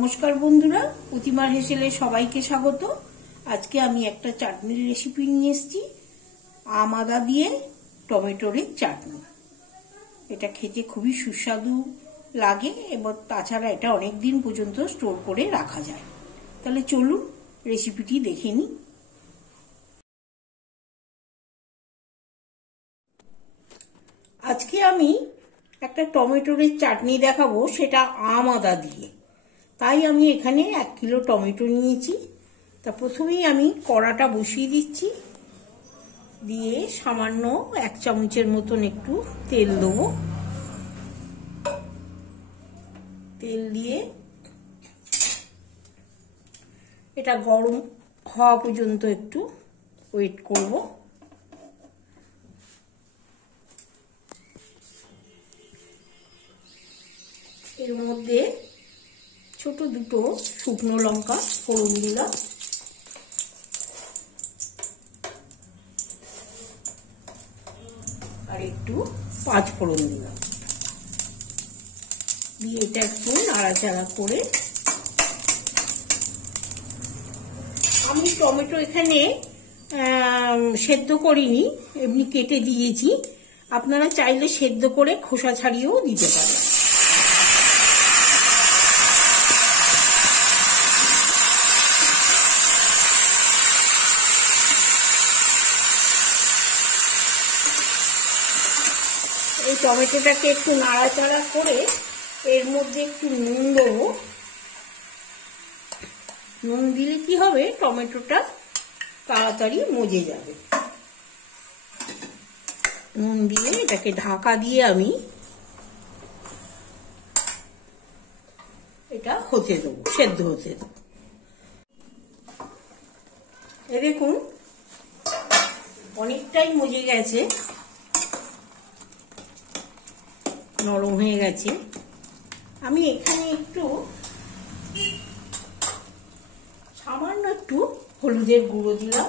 নমস্কার বন্ধুরা, প্রতিমার হেসেলে সবাইকে স্বাগত। আজকে আমি একটা চাটনির রেসিপি নিয়ে এসেছি, আম আদা দিয়ে টমেটোর চাটনি। এটা খেতে খুবই সুস্বাদু লাগে এবং তাছাড়া এটা অনেক দিন পর্যন্ত স্টোর করে রাখা যায়। তাহলে চলুন রেসিপিটি দেখে নিই। আজকে আমি একটা টমেটোর চাটনি দেখাবো, সেটা আম আদা দিয়ে। তাই আমি এখানে 1 কিলো টমেটো নিয়েছি। তা প্রথমেই আমি কড়াটা বসিয়ে দিচ্ছি, দিয়ে সামান্য 1 চামচের মতন একটু তেল দেবো। তেল দিয়ে এটা গরম হওয়া পর্যন্ত একটু ওয়েট করব। এর মধ্যে ছোট দুটো শুকনো লঙ্কা ফোড়ন দিলাম, আর একটু 5 ফোড়ন দিলাম, দিয়ে এটা একটু নাড়াচাড়া করে আমি টমেটো এখানে সেদ্ধ করিনি, এমনি কেটে দিয়েছি। আপনারা চাইলে সেদ্ধ করে খোসা ছাড়িয়েও দিতে পারেন। এই টমেটোটাকে একটু নাড়াচাড়া করে এর মধ্যে একটু নুন দেবো। নুন দিলে কি হবে, টমেটোটা তাড়াতাড়ি মজে যাবে। নুন দিয়ে এটাকে ঢাকা দিয়ে আমি এটা হতে দেবো, সেদ্ধ হতে দেবো। দেখুন অনেকটাই মজে গেছে, নরম হয়ে গেছে। আমি এখানে একটু সামান্য একটু হলুদের গুঁড়ো দিলাম,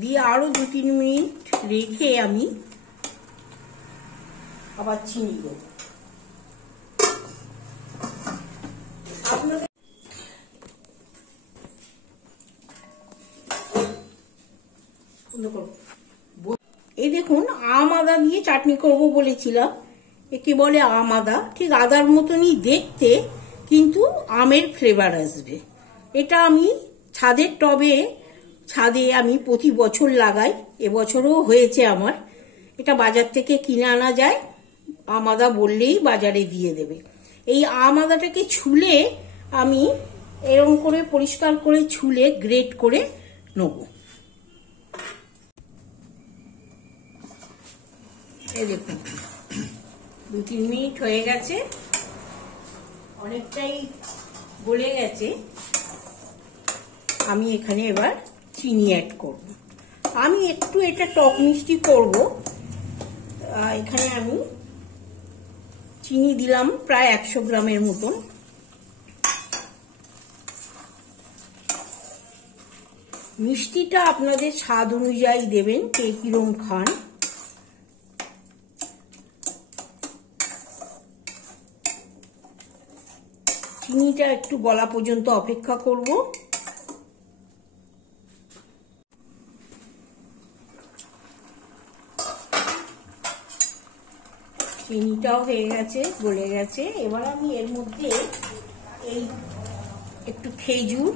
দিয়ে আরো 2-3 মিনিট রেখে আমি আবার চিনি দেব। এই দেখুন, আম আদা দিয়ে চাটনি করব বলেছিলাম, একে বলে আম আদা। ঠিক আদার মতনই দেখতে, কিন্তু আমের ফ্লেভার আসবে। এটা আমি ছাদে আমি প্রতি বছর লাগাই, এবছরও হয়েছে আমার। এটা বাজার থেকে কিনে আনা যায়, আম আদা বললেই বাজারে দিয়ে দেবে। এই আম আদাটাকে ছুলে আমি এরকম করে পরিষ্কার করে ছুলে গ্রেট করে নেব। এই দেখুন 2-3 মিনিট হয়ে গেছে, অনেকটাই গলে গেছে। আমি এখানে এবার চিনি অ্যাড করব। আমি একটু এটা টক মিষ্টি করব। এখানে আমি চিনি দিলাম প্রায় 100 গ্রামের মতন। মিষ্টিটা আপনাদের স্বাদ অনুযায়ী দেবেন, কে কিরম খান। চিনিটা একটু গলা পর্যন্ত অপেক্ষা করব। চিনিটাও হয়ে গেছে, গলে গেছে। এবার আমি এর মধ্যে এই একটু খেজুর,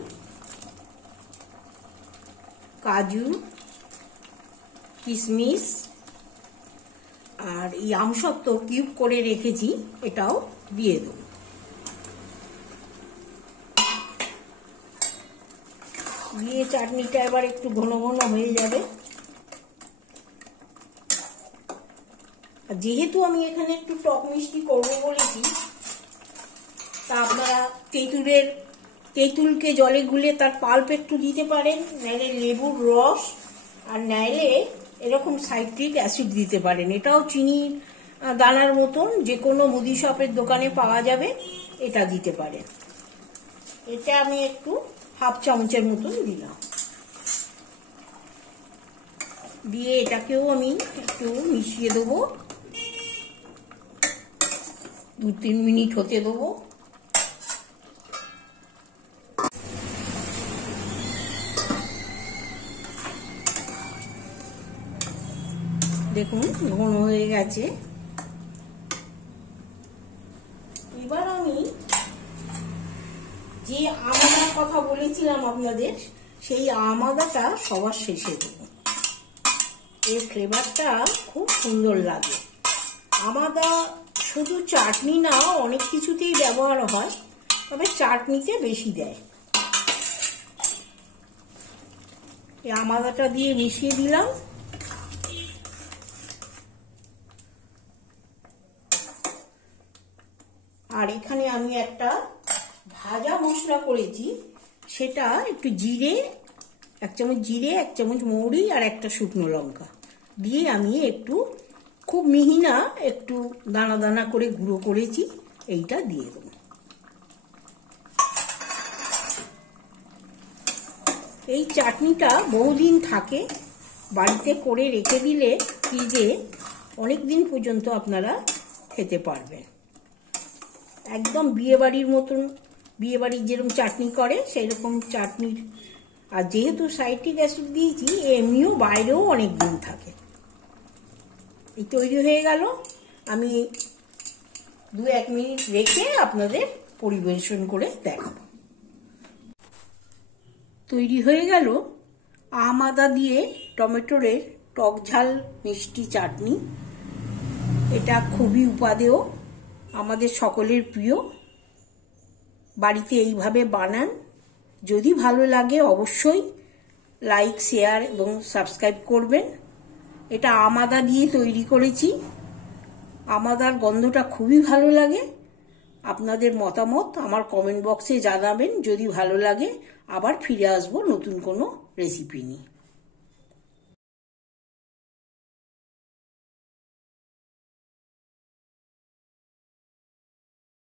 কাজু, কিশমিশ আর এই আমসত্ত্ব কিউব করে রেখেছি, এটাও দিয়ে দেব। দিয়ে চাটনিটা এবার একটু ঘন ঘন হয়ে যাবে। যেহেতু আমি এখানে একটু টক মিষ্টি করবো বলেছি, তা আপনারা তেঁতুলকে জলে গুলে তার পাল্প একটু দিতে পারেন, নাইলে লেবুর রস, আর নাইলে এরকম সাইট্রিক অ্যাসিড দিতে পারেন। এটাও চিনি দানার মতন যে কোনো মুদি শপের দোকানে পাওয়া যাবে, এটা দিতে পারেন। এটা আমি একটু 1/2 চামচের মতন দিলাম, দিয়ে এটাকেও আমি একটু মিশিয়ে দেবো। 2-3 মিনিট হতে দেবো। দেখুন ঘন হয়ে গেছে। এবার আমি যে আমাদার কথা বলেছিলাম আপনাদের, সেই আমাদাটা সবার শেষে দেবো। এর ফ্লেভারটা খুব সুন্দর লাগে। আমাদা শুধু চাটনি না, অনেক কিছুতেই ব্যবহার হয়, তবে চাটনিতে বেশি দেয়। এই আমাদাটা দিয়ে মিশিয়ে দিলাম। আর এখানে আমি একটা ভাজা মশলা করেছি, সেটা একটু জিরে, 1 চামচ জিরে, 1 চামচ মৌরি আর একটা শুকনো লঙ্কা দিয়ে আমি একটু, খুব মিহি না, একটু দানা দানা করে গুঁড়ো করেছি, এইটা দিয়ে দেবো। এই চাটনিটা বহুদিন থাকে, বাড়িতে করে রেখে দিলে ফ্রিজে অনেক দিন পর্যন্ত আপনারা খেতে পারবেন। একদম বিয়েবাড়ির মতন, বিয়েবাড়ির যেরকম চাটনি করে সেই রকম চাটনির। আর যেহেতু সাইট্রিক অ্যাসিড দিয়েছি, এমনিও বাইরেও অনেক দিন থাকে। এই তৈরি হয়ে গেল। আমি 2-1 মিনিট রেখে আপনাদের পরিবেশন করে দেখাবো। তৈরি হয়ে গেল আম আদা দিয়ে টমেটোর টক ঝাল মিষ্টি চাটনি। এটা খুবই উপাদেয়, আমাদের সকলের প্রিয়। বাড়িতে এইভাবে বানান। যদি ভালো লাগে অবশ্যই লাইক, শেয়ার এবং সাবস্ক্রাইব করবেন। এটা আম আদা দিয়ে তৈরি করেছি। আম আদার গন্ধটা খুবই ভালো লাগে। আপনাদের মতামত আমার কমেন্ট বক্সে জানাবেন। যদি ভালো লাগে আবার ফিরে আসবো নতুন কোনো রেসিপি নিয়ে।